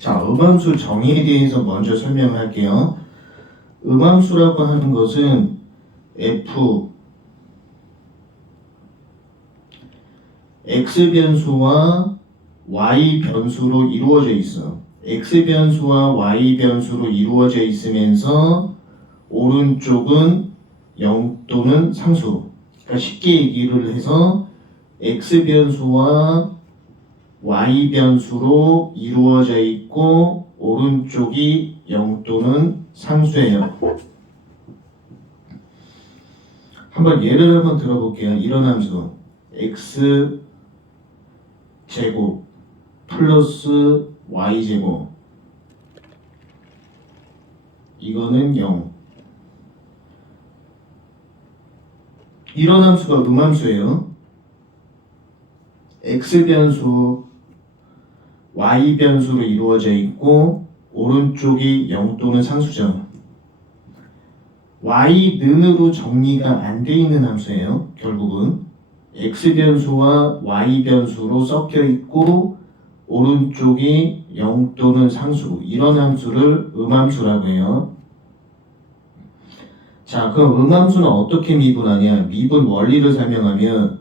자, 음함수 정의에 대해서 먼저 설명할게요. 음함수라고 하는 것은 f x 변수와 y 변수로 이루어져 있어. x 변수와 y 변수로 이루어져 있으면서 오른쪽은 0 또는 상수. 그러니까 쉽게 얘기를 해서 x 변수와 y 변수로 이루어져 있고 오른쪽이 0 또는 상수예요. 한번 예를 한번 들어볼게요. 이런 함수 x 제곱 플러스 y 제곱 이거는 0. 이런 함수가 음함수예요. x 변수 y 변수로 이루어져 있고 오른쪽이 0 또는 상수죠. y는으로 정리가 안 돼 있는 함수예요. 결국은 x 변수와 y 변수로 섞여 있고 오른쪽이 0 또는 상수, 이런 함수를 음함수라고 해요. 자, 그럼 음함수는 어떻게 미분하냐? 미분 원리를 설명하면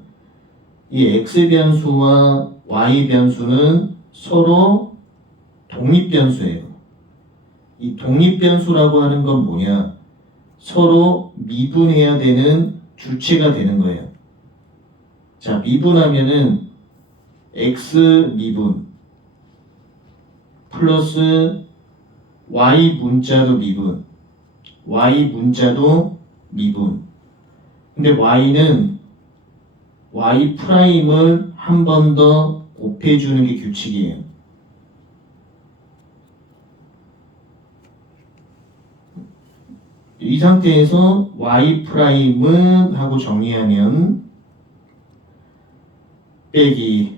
이 x 변수와 y 변수는 서로 독립변수예요. 이 독립변수라고 하는 건 뭐냐? 서로 미분해야 되는 주체가 되는 거예요. 자, 미분하면은 x 미분 플러스 y 문자도 미분, y 문자도 미분. 근데 y는 y 프라임을 한 번 더 곱해주는 게 규칙이에요. 이 상태에서 y 프라임은 하고 정리하면 빼기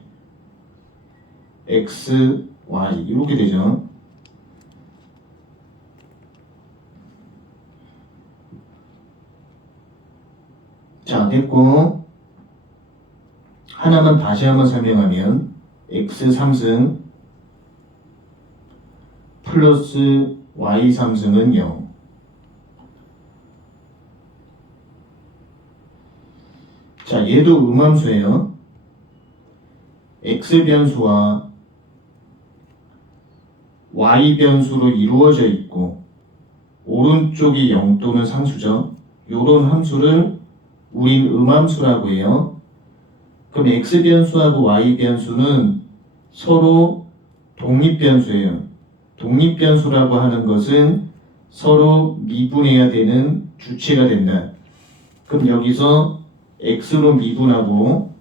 x, y 이렇게 되죠. 자, 됐고 하나만 다시 한번 설명하면 x 3승 플러스 y 3승은 0. 자, 얘도 음함수예요. x 변수와 y 변수로 이루어져 있고 오른쪽이 0 또는 상수죠. 요런 함수를 우린 음함수라고 해요. 그럼 x 변수하고 y 변수는 서로 독립변수예요. 독립변수라고 하는 것은 서로 미분해야 되는 주체가 된다. 그럼 여기서 x로 미분하고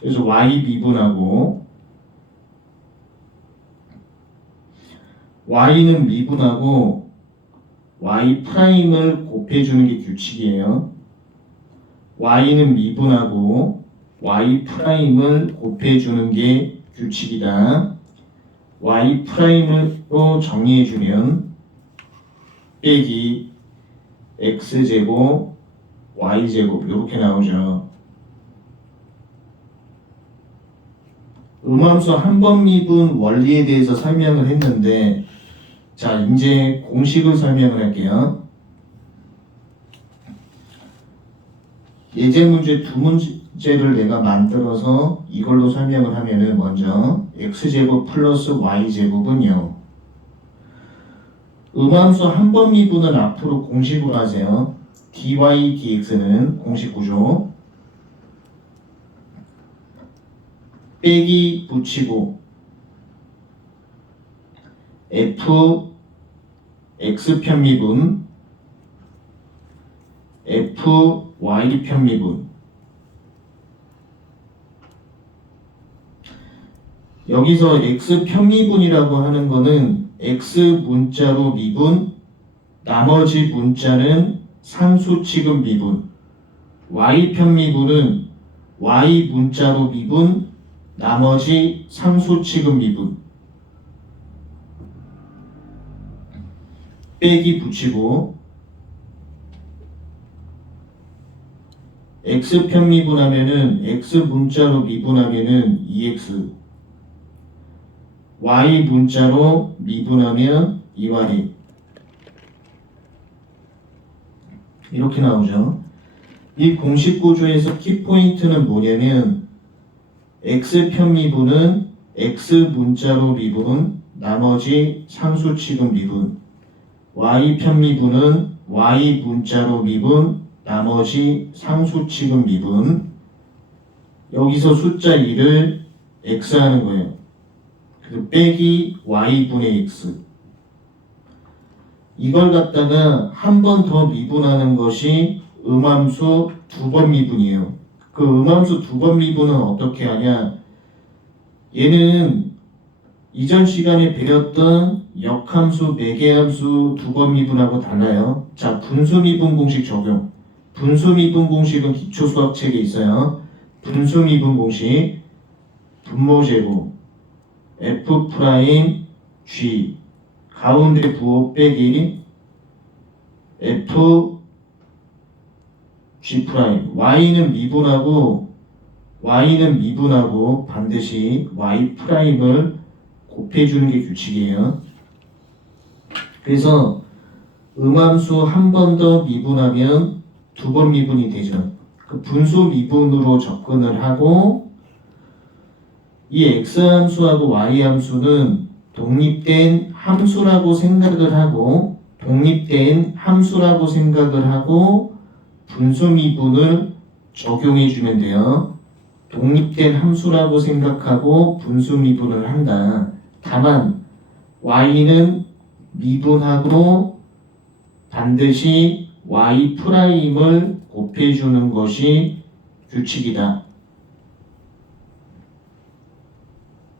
그래서 y 미분하고 y는 미분하고 y 프라임을 곱해주는 게 규칙이에요. y는 미분하고 y 프라임을 곱해주는 게 규칙이다. y 프라임으로 정리해주면 빼기 x제곱 y제곱 이렇게 나오죠. 음함수 한 번 미분 원리에 대해서 설명을 했는데 자, 이제 공식을 설명을 할게요. 예제 문제 두 문제를 내가 만들어서 이걸로 설명을 하면은 먼저 x제곱 플러스 y제곱은 0. 음함수 한 번 미분은 앞으로 공식으로 하세요. dy dx는 공식 구조. 빼기 붙이고 f x 편미분 f y 편미분. 여기서 x 편미분이라고 하는 거는 x 문자로 미분, 나머지 문자는 상수 취급 미분. y 편미분은 y 문자로 미분, 나머지 상수 취급 미분. 빼기 붙이고 x편 미분하면은 x 문자로 미분하면은 2x, y 문자로 미분하면 2y 이렇게 나오죠. 이 공식 구조에서 키포인트는 뭐냐면 x편 미분은 x 문자로 미분, 나머지 상수 취급 미분, y편 미분은 y 문자로 미분, 나머지 상수 취급 미분. 여기서 숫자 2를 x 하는 거예요. 그래서 빼기 y분의 x. 이걸 갖다가 한 번 더 미분하는 것이 음함수 2번 미분이에요. 그 음함수 2번 미분은 어떻게 하냐? 얘는 이전 시간에 배웠던 역함수, 매개함수 2번 미분하고 달라요. 자, 분수 미분 공식 적용. 분수 미분 공식은 기초 수학 책에 있어요. 분수 미분 공식 분모 제곱 f 프라임 g 가운데 부호 빼기 f g 프라임. y는 미분하고 반드시 y 프라임을 곱해주는 게 규칙이에요. 그래서 음함수 한 번 더 미분하면 2번 미분이 되죠. 그 분수 미분으로 접근을 하고 이 x함수하고 y함수는 독립된 함수라고 생각을 하고 분수 미분을 적용해 주면 돼요. 독립된 함수라고 생각하고 분수 미분을 한다. 다만 y는 미분하고 반드시 y 프라임을 곱해주는 것이 규칙이다.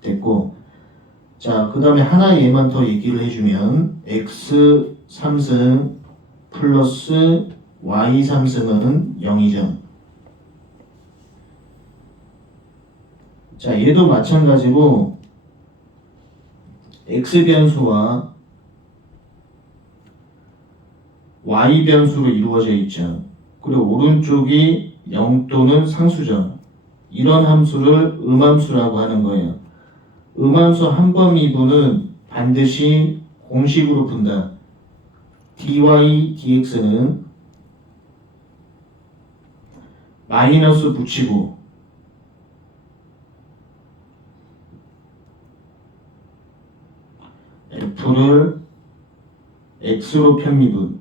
됐고, 자, 그 다음에 하나 얘만 더 얘기를 해주면 x 3승 플러스 y 3승은 0이죠. 자, 얘도 마찬가지고 x 변수와 y 변수로 이루어져 있죠. 그리고 오른쪽이 0 또는 상수죠. 이런 함수를 음함수라고 하는 거예요. 음함수 한 번 미분은 반드시 공식으로 푼다. dy dx는 마이너스 붙이고 f를 x로 편미분,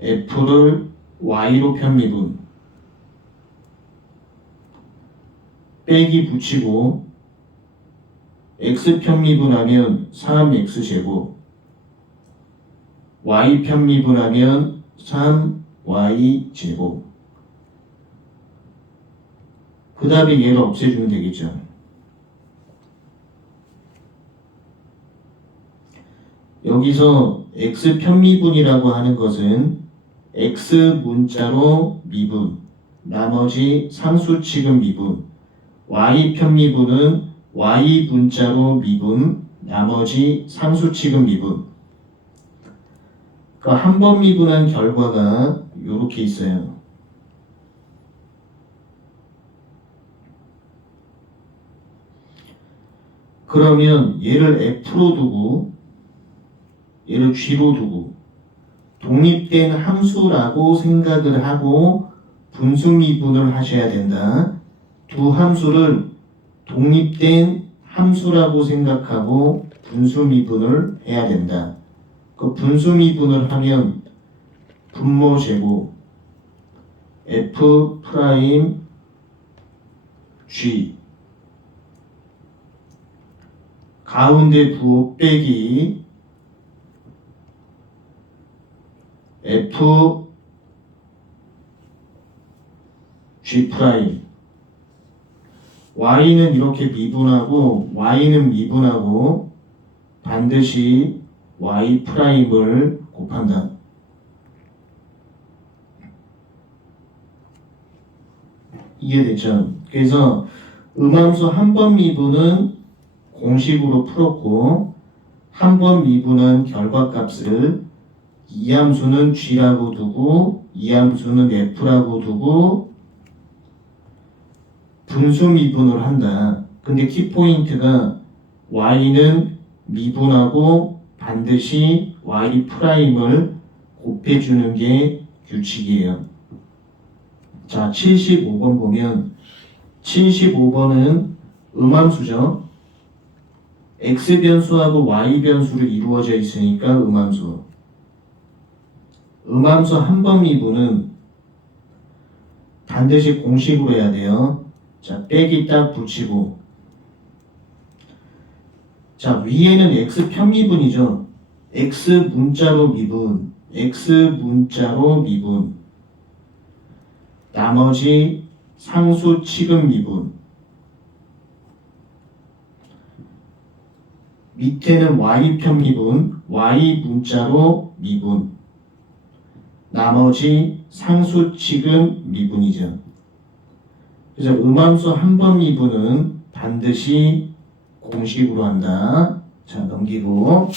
f를 y로 편미분, 빼기 붙이고 x 편미분하면 3x제곱, y 편미분하면 3y제곱. 그 다음에 얘를 없애주면 되겠죠. 여기서 x 편미분이라고 하는 것은 x 문자로 미분, 나머지 상수 취급 미분, y 편미분은 y 문자로 미분, 나머지 상수 취급 미분. 그러니까 한 번 미분한 결과가 이렇게 있어요. 그러면 얘를 f로 두고 얘를 g로 두고 독립된 함수라고 생각을 하고 분수 미분을 하셔야 된다. 두 함수를 독립된 함수라고 생각하고 분수 미분을 해야 된다. 그 분수 미분을 하면 분모 제곱 f 프라임 g 가운데 부호 빼기 f g 프라임. y는 이렇게 미분하고 반드시 y 프라임을 곱한다. 이해됐죠? 그래서 음함수 한 번 미분은 공식으로 풀었고 한 번 미분한 결과값을 이 함수는 g라고 두고 이 함수는 f라고 두고 분수 미분을 한다. 근데 키포인트가 y는 미분하고 반드시 y 프라임을 곱해주는 게 규칙이에요. 자, 75번 보면 75번은 음함수죠. x변수하고 y변수로 이루어져 있으니까 음함수. 음함수 한 번 미분은 반드시 공식으로 해야 돼요. 자, 빼기 딱 붙이고. 자, 위에는 x 편미분이죠. x 문자로 미분, x 문자로 미분. 나머지 상수 취급 미분. 밑에는 y 편미분, y 문자로 미분. 나머지 상수 취급 미분이죠. 그래서 음함수 한 번 미분은 반드시 공식으로 한다. 자, 넘기고.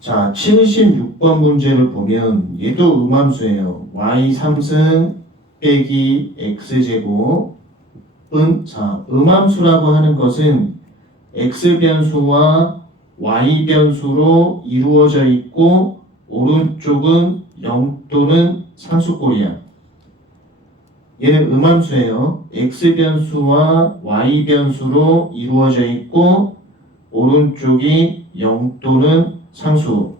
자, 76번 문제를 보면 얘도 음함수예요. y 3승 빼기 x제곱은, 자, 음함수라고 하는 것은 x변수와 y변수로 이루어져 있고 오른쪽은 0 또는 상수꼴이야. 얘는 음함수예요. x변수와 y변수로 이루어져 있고 오른쪽이 0 또는 상수.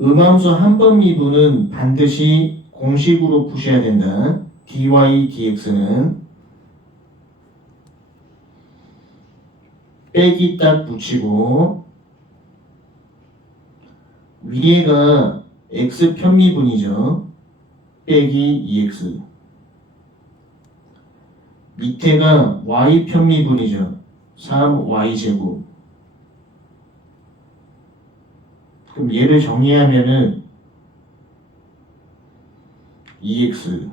음함수 한 번 미분은 반드시 공식으로 푸셔야 된다. dy dx는 빼기 딱 붙이고 위에가 x 편미분이죠. 빼기 2x. 밑에가 y 편미분이죠. 3y제곱. 그럼 얘를 정리하면은 2x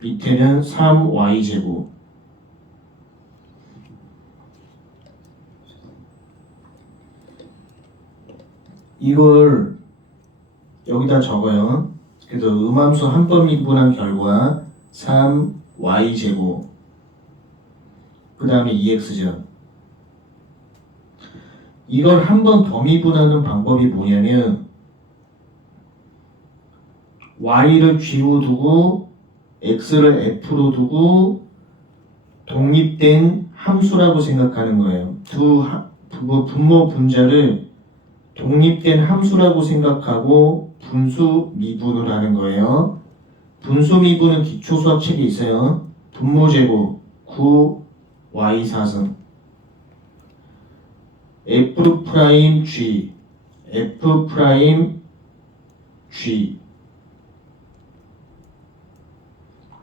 밑에는 3y제곱. 이걸 여기다 적어요. 그래서 음함수 한 번 미분한 결과 3y제곱 그 다음에 2x죠. 이걸 한 번 더 미분하는 방법이 뭐냐면 y를 g로 두고 x를 f로 두고 독립된 함수라고 생각하는 거예요. 두 분모 분자를 독립된 함수라고 생각하고 분수 미분을 하는 거예요. 분수 미분은 기초수학 책에 있어요. 분모제곱 9y 4승 f 프라임 g f 프라임 g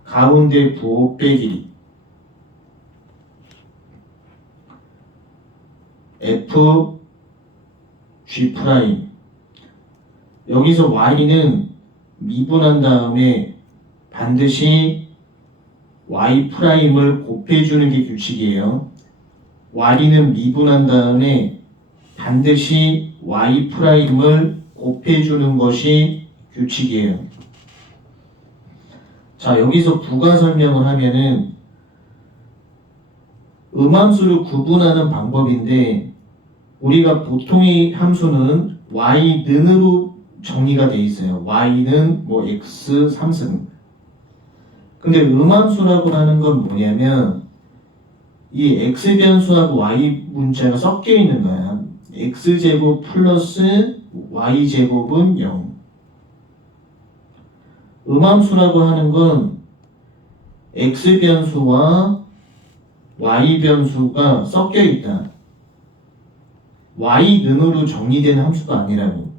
가운데 부호 빼기 f g 프라임. 여기서 y는 미분한 다음에 반드시 y 프라임을 곱해주는 게 규칙이에요. y는 미분한 다음에 반드시 y 프라임을 곱해주는 것이 규칙이에요. 자, 여기서 부가 설명을 하면은 음함수를 구분하는 방법인데 우리가 보통의 함수는 y는으로 정리가 돼 있어요. y는 뭐 x 3승. 근데 음함수라고 하는 건 뭐냐면 이 x변수하고 y 문자가 섞여 있는 거야. x제곱 플러스 y제곱은 0. 음함수라고 하는 건 x변수와 y변수가 섞여 있다. y는으로 정리된 함수가 아니라고.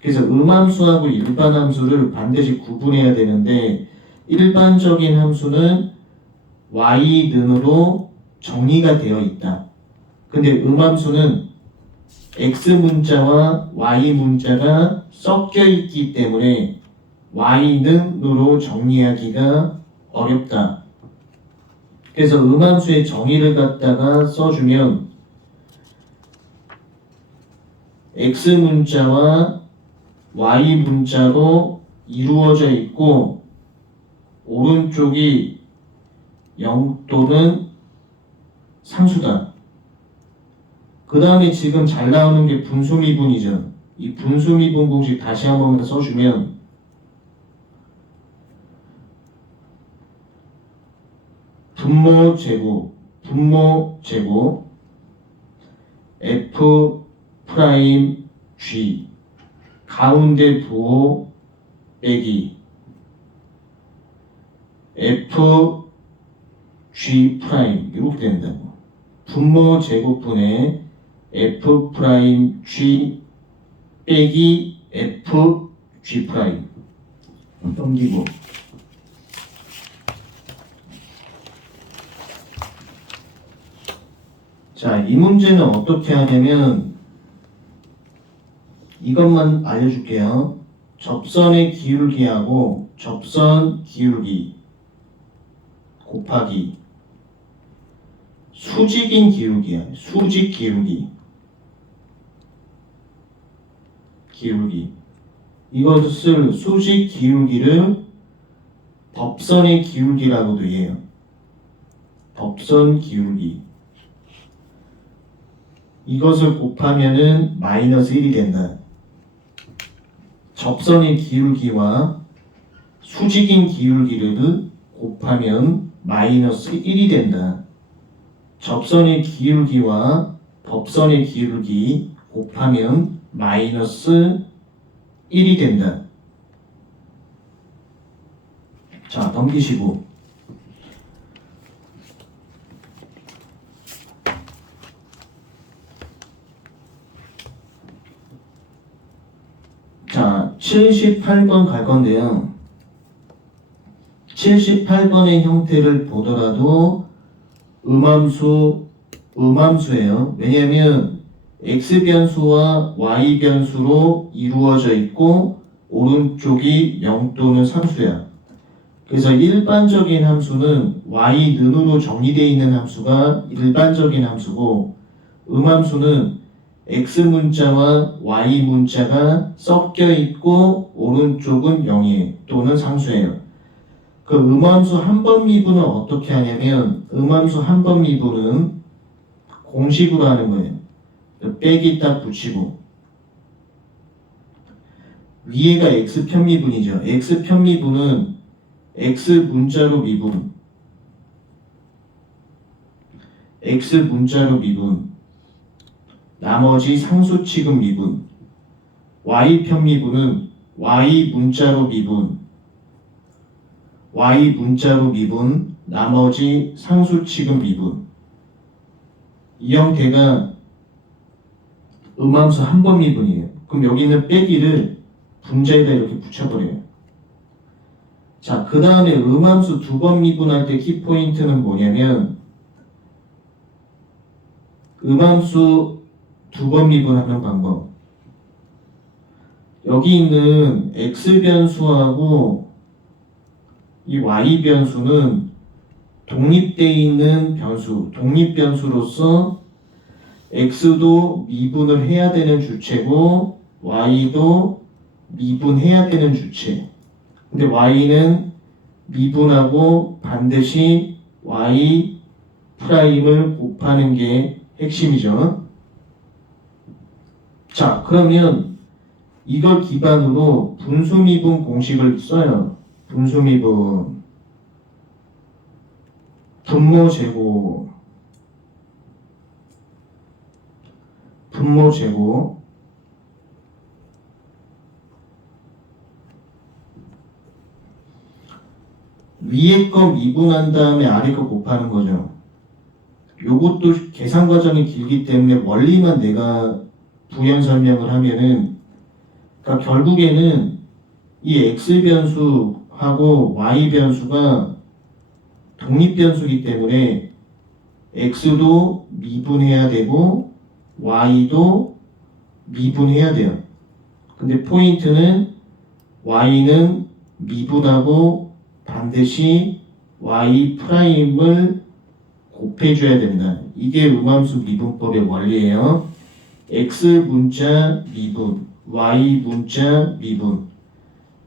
그래서 음함수하고 일반 함수를 반드시 구분해야 되는데 일반적인 함수는 y는으로 정리가 되어 있다. 근데 음함수는 x 문자와 y 문자가 섞여 있기 때문에 y는으로 정리하기가 어렵다. 그래서 음함수의 정의를 갖다가 써주면 x 문자와 y 문자로 이루어져 있고 오른쪽이 0 또는 상수다. 그 다음에 지금 잘 나오는 게 분수미분이죠. 이 분수미분 공식 다시 한 번만 써주면 분모 제곱 f 프라임 g 가운데 부호 빼기 f g 프라임 이렇게 된다고. 분모 제곱분의 f 프라임 g 빼기 f g 프라임 넘기고 자, 이 문제는 어떻게 하냐면 이것만 알려줄게요. 접선의 기울기하고 접선 기울기 곱하기 수직인 기울기야. 수직 기울기. 이것을 수직 기울기를 법선의 기울기라고도 해요. 법선 기울기. 이것을 곱하면은 마이너스 1이 된다. 접선의 기울기와 수직인 기울기를 곱하면 마이너스 1이 된다. 접선의 기울기와 법선의 기울기 곱하면 마이너스 1이 된다. 자, 넘기시고 자, 78번 갈 건데요. 78번의 형태를 보더라도 음함수예요. 왜냐하면 x변수와 y변수로 이루어져 있고 오른쪽이 0 또는 상수야. 그래서 일반적인 함수는 y는으로 정의되어 있는 함수가 일반적인 함수고 음함수는 x 문자와 y 문자가 섞여 있고 오른쪽은 0이에요. 또는 상수예요. 그 음함수 한 번 미분은 어떻게 하냐면 음함수 한 번 미분은 공식으로 하는 거예요. 빼기 딱 붙이고 위에가 x 편미분이죠. x 편미분은 x 문자로 미분 나머지 상수 취급 미분 y 편미분은 y 문자로 미분 나머지 상수 취급 미분. 이 형태가 음함수 한 번 미분이에요. 그럼 여기 있는 빼기를 분자에다 이렇게 붙여버려요. 자, 그 다음에 음함수 두 번 미분할 때 키포인트는 뭐냐면 음함수 두 번 미분하는 방법. 여기 있는 x변수하고 이 y변수는 독립되어 있는 변수, 독립변수로서 x도 미분을 해야 되는 주체고 y도 미분해야 되는 주체. 근데 y는 미분하고 반드시 y 프라임을 곱하는 게 핵심이죠. 자, 그러면 이걸 기반으로 분수미분 공식을 써요. 분수미분 분모 제곱 위에 거 미분한 다음에 아래 거 곱하는 거죠. 요것도 계산 과정이 길기 때문에 원리만 내가 부연 설명을 하면은 그러니까 결국에는 이 x변수하고 y변수가 독립변수이기 때문에 x도 미분해야 되고 y도 미분해야 돼요. 근데 포인트는 y는 미분하고 반드시 y 프라임을 곱해줘야 된다. 이게 음함수 미분법의 원리예요. x 문자 미분, y 문자 미분.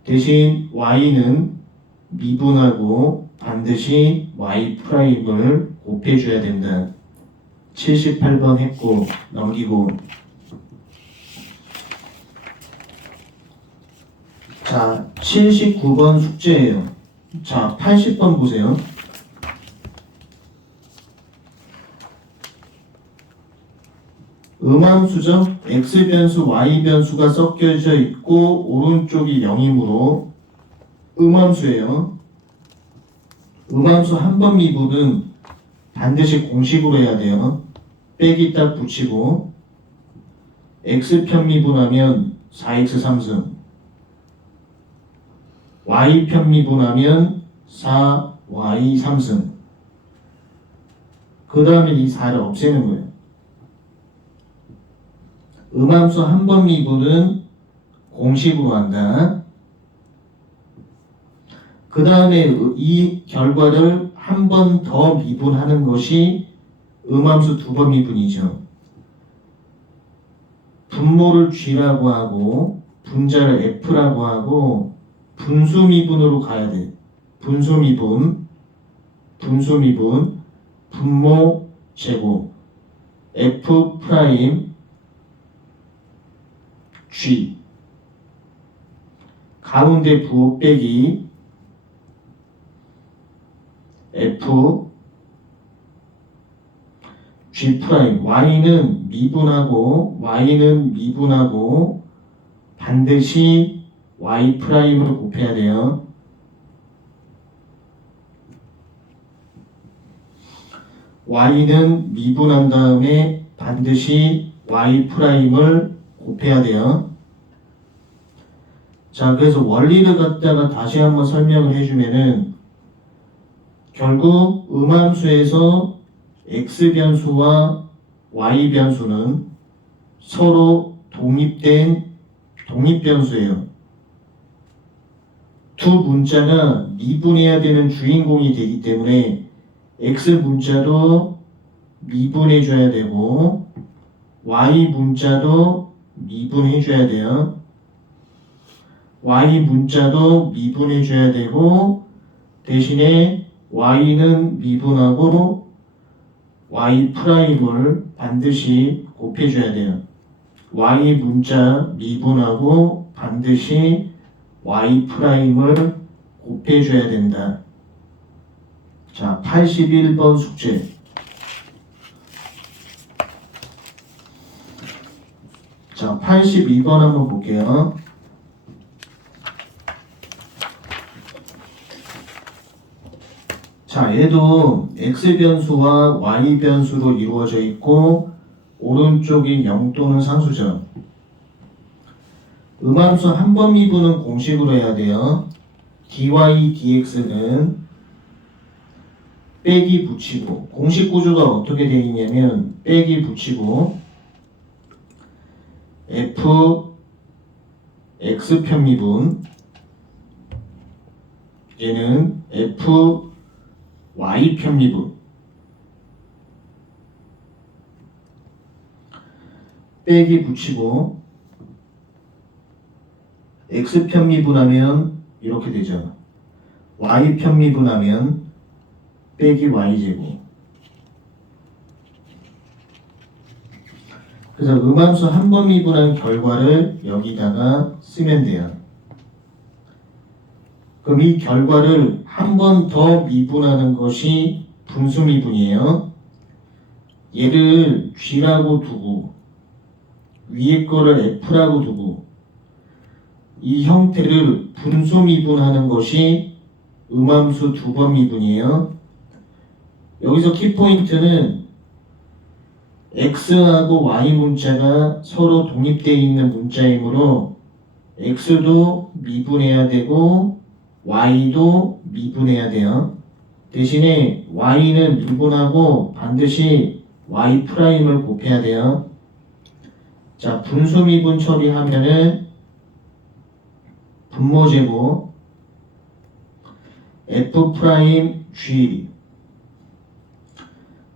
대신 y는 미분하고 반드시 y 프라임을 곱해줘야 된다. 78번 했고 넘기고. 자, 79번 숙제예요. 자, 80번 보세요. 음함수죠. x변수, y변수가 섞여져 있고 오른쪽이 0이므로 음함수예요. 음함수 한 번 미분은 반드시 공식으로 해야 돼요. 빼기 딱 붙이고 x편 미분하면 4x 3승, y편 미분하면 4y 3승. 그 다음에 이 4를 없애는 거예요. 음함수 한 번 미분은 공식으로 한다. 그 다음에 이 결과를 한 번 더 미분하는 것이 음함수 두 번 미분이죠. 분모를 g라고 하고 분자를 f라고 하고 분수 미분으로 가야 돼. 분수 미분, 분모 제곱, f 프라임 g 가운데 부호 빼기 f g 프라임. y는 미분하고 반드시 y 프라임을 곱해야 돼요. y는 미분한 다음에 반드시 y 프라임을 곱해야 돼요. 자, 그래서 원리를 갖다가 다시 한번 설명을 해주면은 결국 음함수에서 x변수와 y변수는 서로 독립된 독립변수예요. 두 문자가 미분해야 되는 주인공이 되기 때문에 x 문자도 미분해줘야 되고 y 문자도 미분해줘야 돼요. y 문자도 미분해줘야 되고 대신에 y는 미분하고 y 프라임을 반드시 곱해줘야 돼요. y 문자 미분하고 반드시 y 프라임을 곱해줘야 된다. 자, 81번 숙제. 자, 82번 한번 볼게요. 자, 얘도 x변수와 y변수로 이루어져 있고 오른쪽이 0 또는 상수죠. 음함수 한 번 미분은 공식으로 해야 돼요. dy dx는 빼기 붙이고, 공식 구조가 어떻게 되어 있냐면 빼기 붙이고 f x편 미분, 얘는 f y편 미분, 빼기 붙이고 x편 미분하면 이렇게 되죠. y편 미분하면 빼기 y제곱. 그래서 음함수 한 번 미분한 결과를 여기다가 쓰면 돼요. 그럼 이 결과를 한 번 더 미분하는 것이 분수 미분이에요. 얘를 g라고 두고 위에 거를 f라고 두고 이 형태를 분수 미분하는 것이 음함수 두 번 미분이에요. 여기서 키포인트는 x하고 y 문자가 서로 독립되어 있는 문자이므로 x도 미분해야 되고 y도 미분해야 돼요. 대신에 y는 미분하고 반드시 y 프라임을 곱해야 돼요. 자, 분수 미분 처리하면은 분모 제곱 f 프라임 g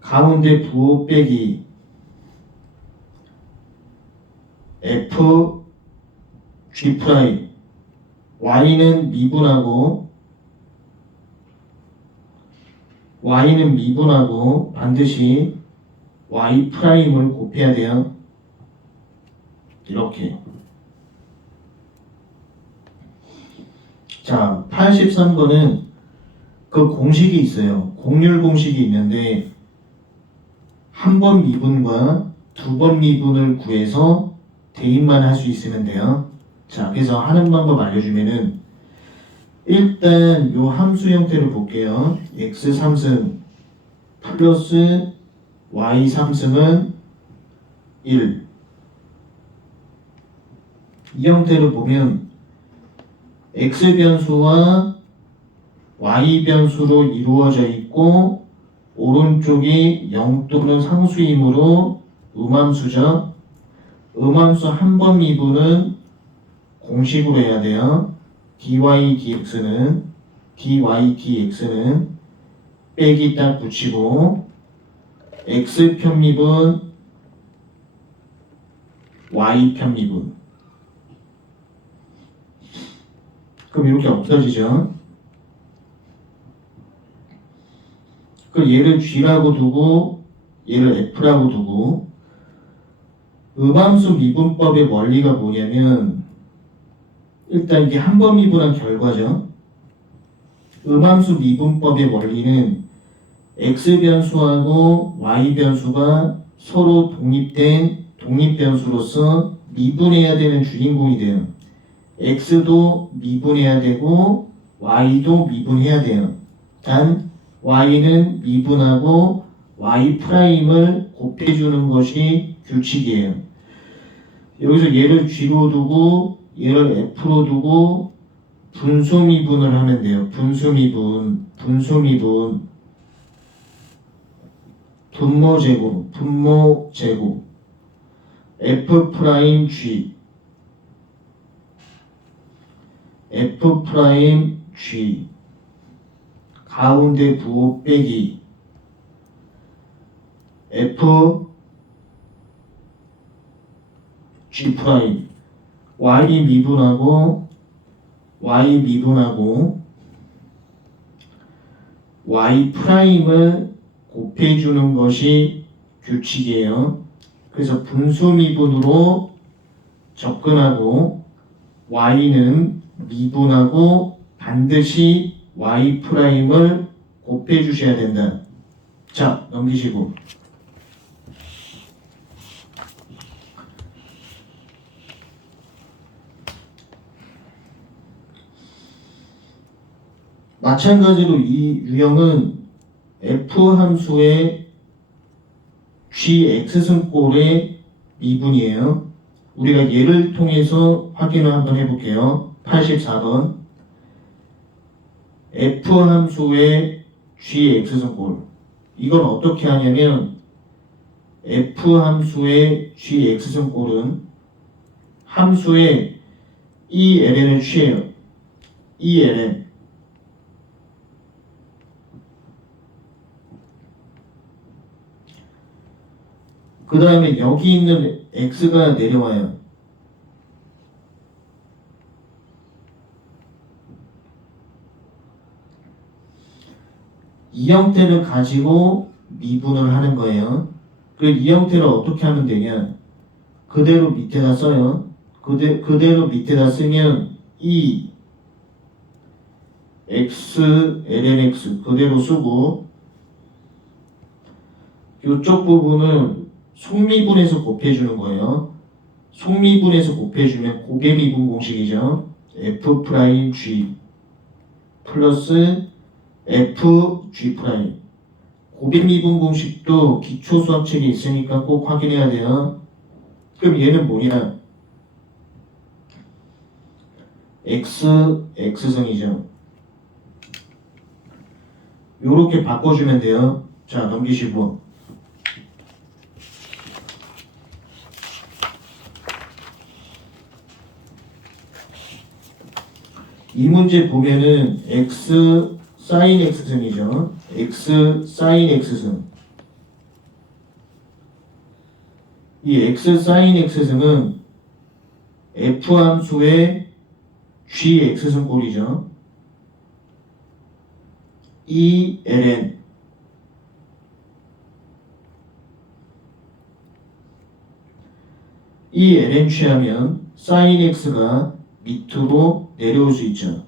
가운데 부호 빼기 f g 프라임 y는 미분하고 반드시 y 프라임을 곱해야 돼요. 이렇게. 자, 83번은 그 공식이 있어요. 공률 공식이 있는데 한 번 미분과 두 번 미분을 구해서 대입만 할 수 있으면 돼요. 자, 그래서 하는 방법 알려주면은 일단 요 함수 형태를 볼게요. x 3승 플러스 y 3승은 1. 이 형태를 보면 x 변수와 y 변수로 이루어져 있고 오른쪽이 0 또는 상수이므로 음함수죠. 음함수 한 번 미분은 공식으로 해야 돼요. dy dx는 빼기 딱 붙이고 x 편미분 y 편미분. 그럼 이렇게 없어지죠. 그 얘를 g라고 두고 얘를 f라고 두고 음함수 미분법의 원리가 뭐냐면 일단 이게 한 번 미분한 결과죠. 음함수 미분법의 원리는 x 변수하고 y 변수가 서로 독립된 독립 변수로서 미분해야 되는 주인공이 돼요. x도 미분해야 되고 y도 미분해야 돼요. 단 y는 미분하고 y 프라임을 곱해주는 것이 규칙이에요. 여기서 얘를 g로 두고 얘를 f로 두고 분수 미분을 하면 돼요. 분모 제곱 f 프라임 g 가운데 부호 빼기 f g 프라임 y 미분하고 y 프라임을 곱해주는 것이 규칙이에요. 그래서 분수 미분으로 접근하고 y는 미분하고 반드시 y 프라임을 곱해주셔야 된다. 자, 넘기시고 마찬가지로 이 유형은 f 함수의 gx승꼴의 미분이에요. 우리가 얘를 통해서 확인을 한번 해볼게요. 84번 f 함수의 gx승꼴 이건 어떻게 하냐면 f 함수의 gx승꼴은 함수의 eln을 취해요. eln 그 다음에 여기 있는 x가 내려와요. 이 형태를 가지고 미분을 하는 거예요. 그리고 이 형태를 어떻게 하면 되냐? 그대로 밑에다 써요. 그대로 밑에다 쓰면 이 x ln x 그대로 쓰고 이쪽 부분을 속미분해서 곱해주는 거예요. 속미분해서 곱해주면 고배미분 공식이죠. f 프라임 g 플러스 f g 프라임. 고배미분 공식도 기초 수학책에 있으니까 꼭 확인해야 돼요. 그럼 얘는 뭐냐? x승이죠. 요렇게 바꿔주면 돼요. 자, 넘기시고 이 문제 보면은 x sin x승이죠. x sin x승 이 x sin x승은 f 함수의 g x승 꼴이죠. 이 ln 이 ln 취하면 sin x가 밑으로 내려올 수 있죠.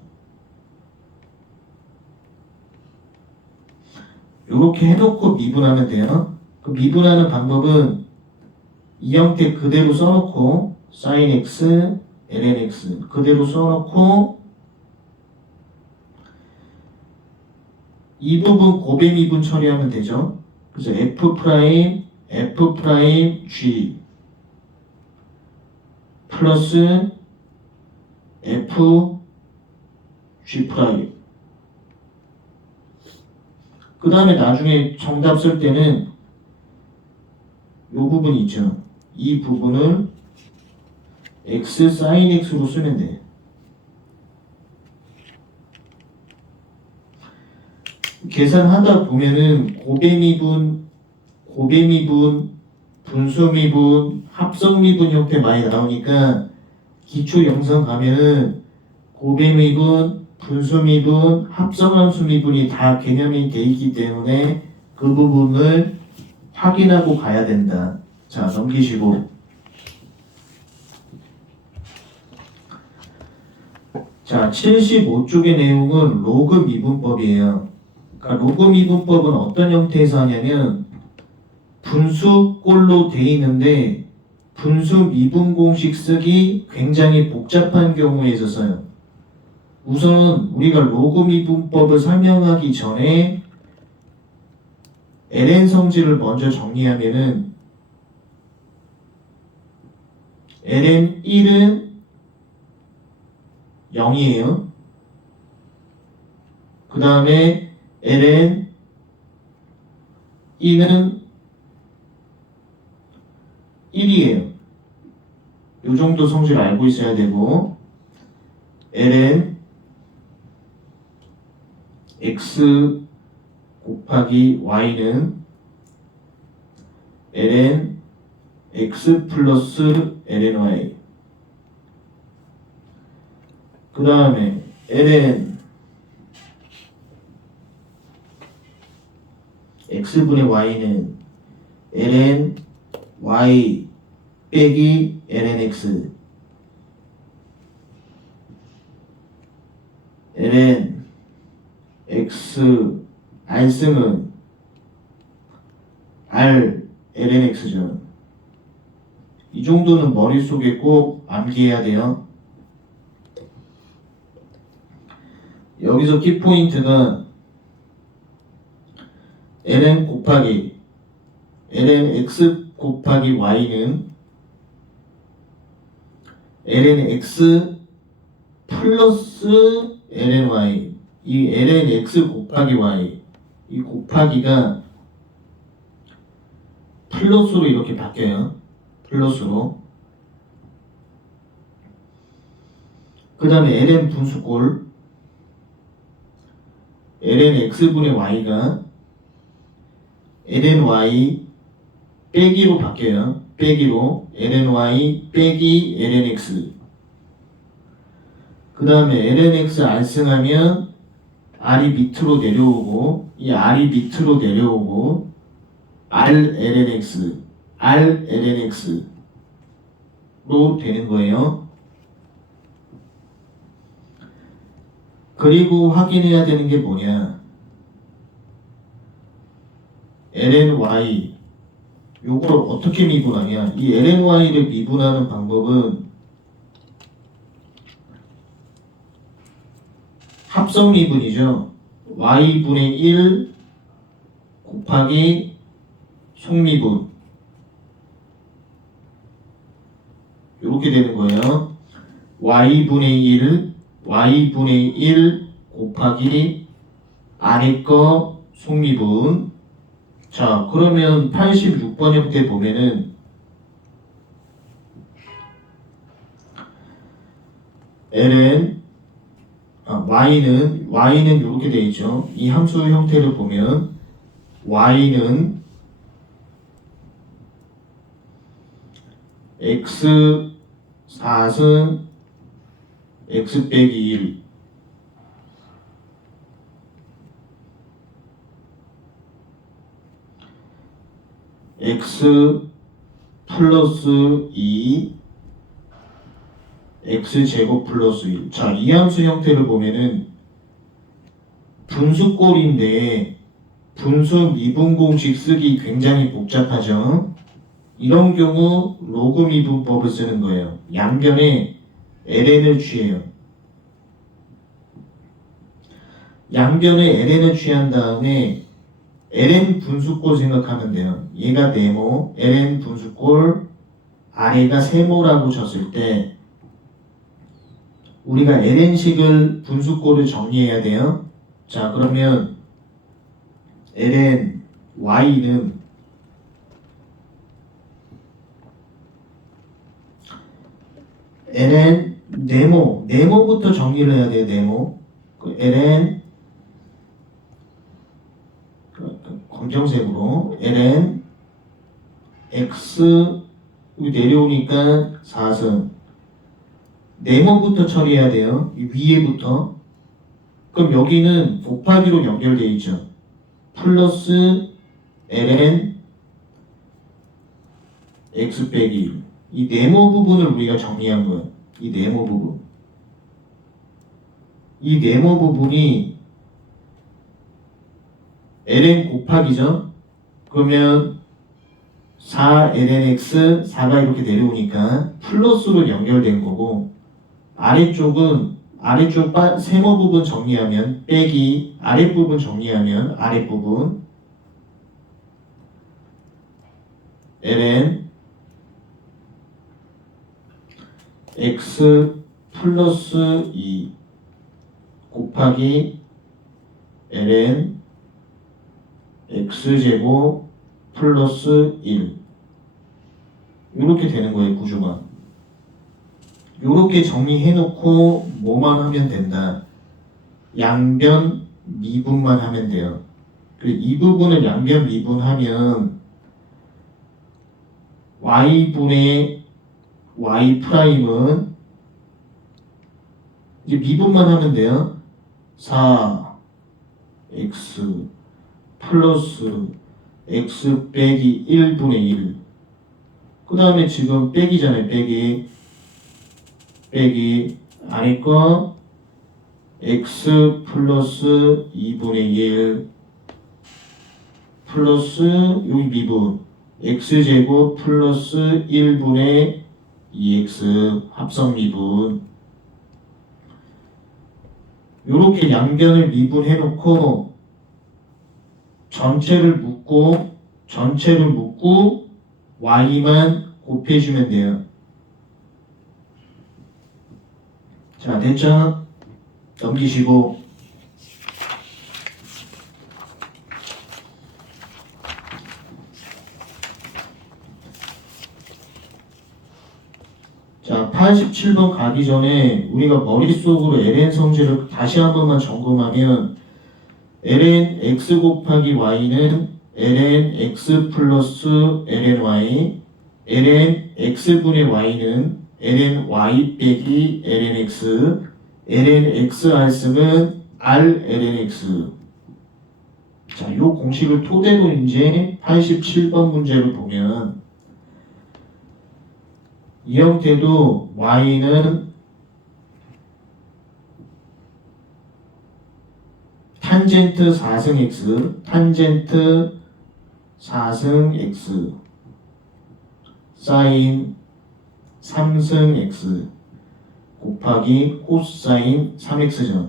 이렇게 해놓고 미분하면 돼요. 그 미분하는 방법은 이 형태 그대로 써놓고 sin x, ln x 그대로 써놓고 이 부분 곱의 미분 처리하면 되죠. 그래서 f 프라임 g 플러스 f g 프라임. 그 다음에 나중에 정답 쓸 때는 이 부분이 있죠. 이 부분을 x sin x로 쓰면 돼. 계산하다 보면은 곱의 미분, 분수 미분, 합성 미분 형태 많이 나오니까 기초 영상 가면은 곱의 미분, 분수 미분, 합성함수 미분이 다 개념이 돼 있기 때문에 그 부분을 확인하고 가야 된다. 자, 넘기시고. 자, 75쪽의 내용은 로그 미분법이에요. 그러니까 로그 미분법은 어떤 형태에서 하냐면 분수꼴로 돼 있는데 분수 미분 공식 쓰기 굉장히 복잡한 경우에 있어서요. 우선 우리가 로그 미분법을 설명하기 전에 ln 성질을 먼저 정리하면은 ln 1은 0이에요. 그 다음에 ln 2는 1이에요. 요 정도 성질 알고 있어야 되고 ln x 곱하기 y는 ln x 플러스 ln y. 그 다음에 ln x분의 y는 ln y 빼기 ln x ln x R승은 R ln x죠. 이 정도는 머릿속에 꼭 암기해야 돼요. 여기서 키포인트가 ln 곱하기 ln x 곱하기 y는 ln x 플러스 ln y. 이 ln x 곱하기 y 이 곱하기가 플러스로 이렇게 바뀌어요. 플러스로. 그 다음에 ln 분수꼴 ln x분의 y가 ln y 빼기로 바뀌어요. 빼기로 ln y 빼기 ln x. 그 다음에 ln x R승하면 R이 밑으로 내려오고 이 R이 밑으로 내려오고 R ln x R ln x로 되는 거예요. 그리고 확인해야 되는 게 뭐냐, ln y 요걸 어떻게 미분하냐. 이 ln y를 미분하는 방법은 합성 미분이죠. y분의 1 곱하기 속미분 이렇게 되는 거예요. y분의 1 곱하기 안에 거 속미분. 자, 그러면 86번 형태 보면은 ln y는 이렇게 되어 있죠. 이 함수 형태를 보면 y는 x 4승 x 빼기 1 x 플러스 2 x제곱 플러스 1. 자, 이 함수 형태를 보면은 분수꼴인데 분수 미분 공식 쓰기 굉장히 복잡하죠. 이런 경우 로그 미분법을 쓰는 거예요. 양변에 ln을 취해요. 양변에 ln을 취한 다음에 ln 분수꼴 생각하면 돼요. 얘가 네모, ln 분수꼴, 아래가 세모라고 쳤을 때 우리가 ln식을 분수꼴을 정리해야 돼요. 자, 그러면 ln y는 ln 네모부터 정리를 해야 돼요. 네모. ln 검정색으로 ln x 여기 내려오니까 4승 네모부터 처리해야 돼요. 이 위에부터. 그럼 여기는 곱하기로 연결되어 있죠. 플러스 ln x 빼기 1. 이 네모 부분을 우리가 정리한 거예요. 이 네모 부분. 이 네모 부분이 ln 곱하기죠. 그러면 4lnx 4가 이렇게 내려오니까 플러스로 연결된 거고 아래쪽 세모 부분 정리하면 빼기 아랫부분 정리하면 아랫부분 ln x 플러스 2 곱하기 ln x제곱 플러스 1 이렇게 되는 거예요. 구조가. 이렇게 정리해놓고 뭐만 하면 된다. 양변 미분만 하면 돼요. 이 부분을 양변 미분하면 y분의 y 프라임은 이제 미분만 하면 돼요. 4x 플러스 x 빼기 1분의 1. 그 다음에 지금 빼기잖아요. 빼기 아래 거 x 플러스 2분의 1 플러스 여기 미분 x제곱 플러스 1분의 2x 합성 미분. 요렇게 양변을 미분해 놓고 전체를 묶고 y만 곱해주면 돼요. 자, 됐죠? 넘기시고 자, 87번 가기 전에 우리가 머릿속으로 ln 성질을 다시 한 번만 점검하면 ln x 곱하기 y는 ln x 플러스 ln y ln x분의 y는 ln y 빼기 ln x ln x r승은 r ln x. 자, 요 공식을 토대로 이제 87번 문제를 보면 이 형태도 y는 탄젠트 4승 x 탄젠트 4승 x 사인 3승 x 곱하기 코사인 3x죠.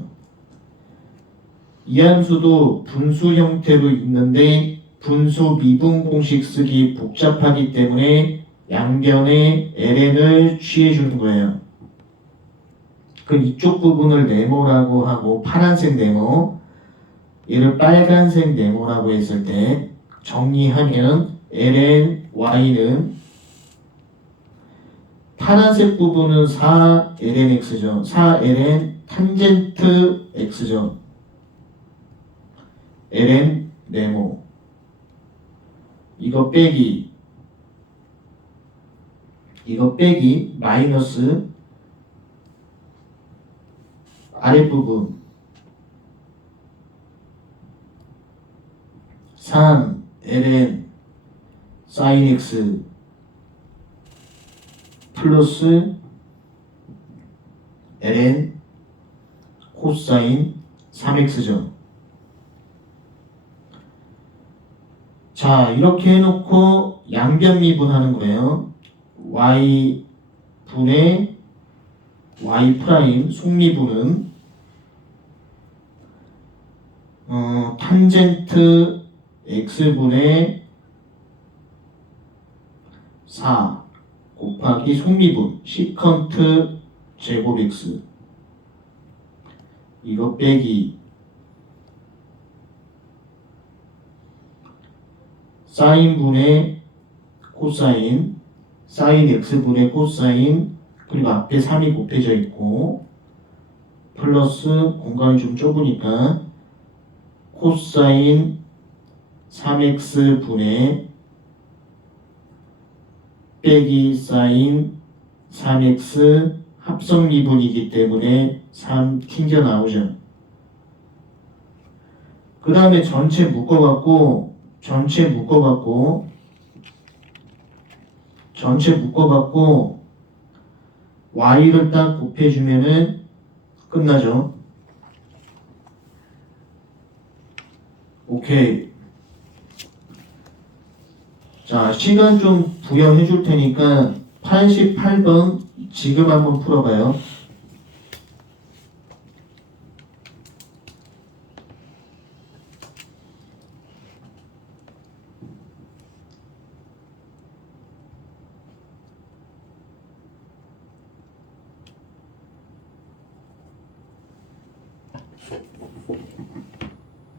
이 함수도 분수 형태로 있는데 분수 미분 공식 쓰기 복잡하기 때문에 양변에 ln을 취해주는 거예요. 그 이쪽 부분을 네모라고 하고 파란색 네모 얘를 빨간색 네모라고 했을 때 정리하면 ln y는 파란색 부분은 4ln x죠. 4ln 탄젠트 x죠. ln 네모 이거 빼기 이거 빼기 마이너스 아랫부분 3 ln sin x 플러스 ln 코사인 3x죠. 자, 이렇게 해놓고 양변미분하는 거예요. y분의 y 프라임 속미분은 탄젠트 x분의 4 곱하기 속미분 시컨트 제곱 x 이거 빼기 사인분의 코사인 사인 x분의 코사인 그리고 앞에 3이 곱해져 있고 플러스 공간이 좀 좁으니까 코사인 3x분의 빼기 사인 3x 합성미분이기 때문에 3 튕겨나오죠. 그 다음에 전체 묶어갖고 y를 딱 곱해주면은 끝나죠. 오케이. 자, 시간 좀 부여해 줄 테니까 88번 지금 한번 풀어봐요.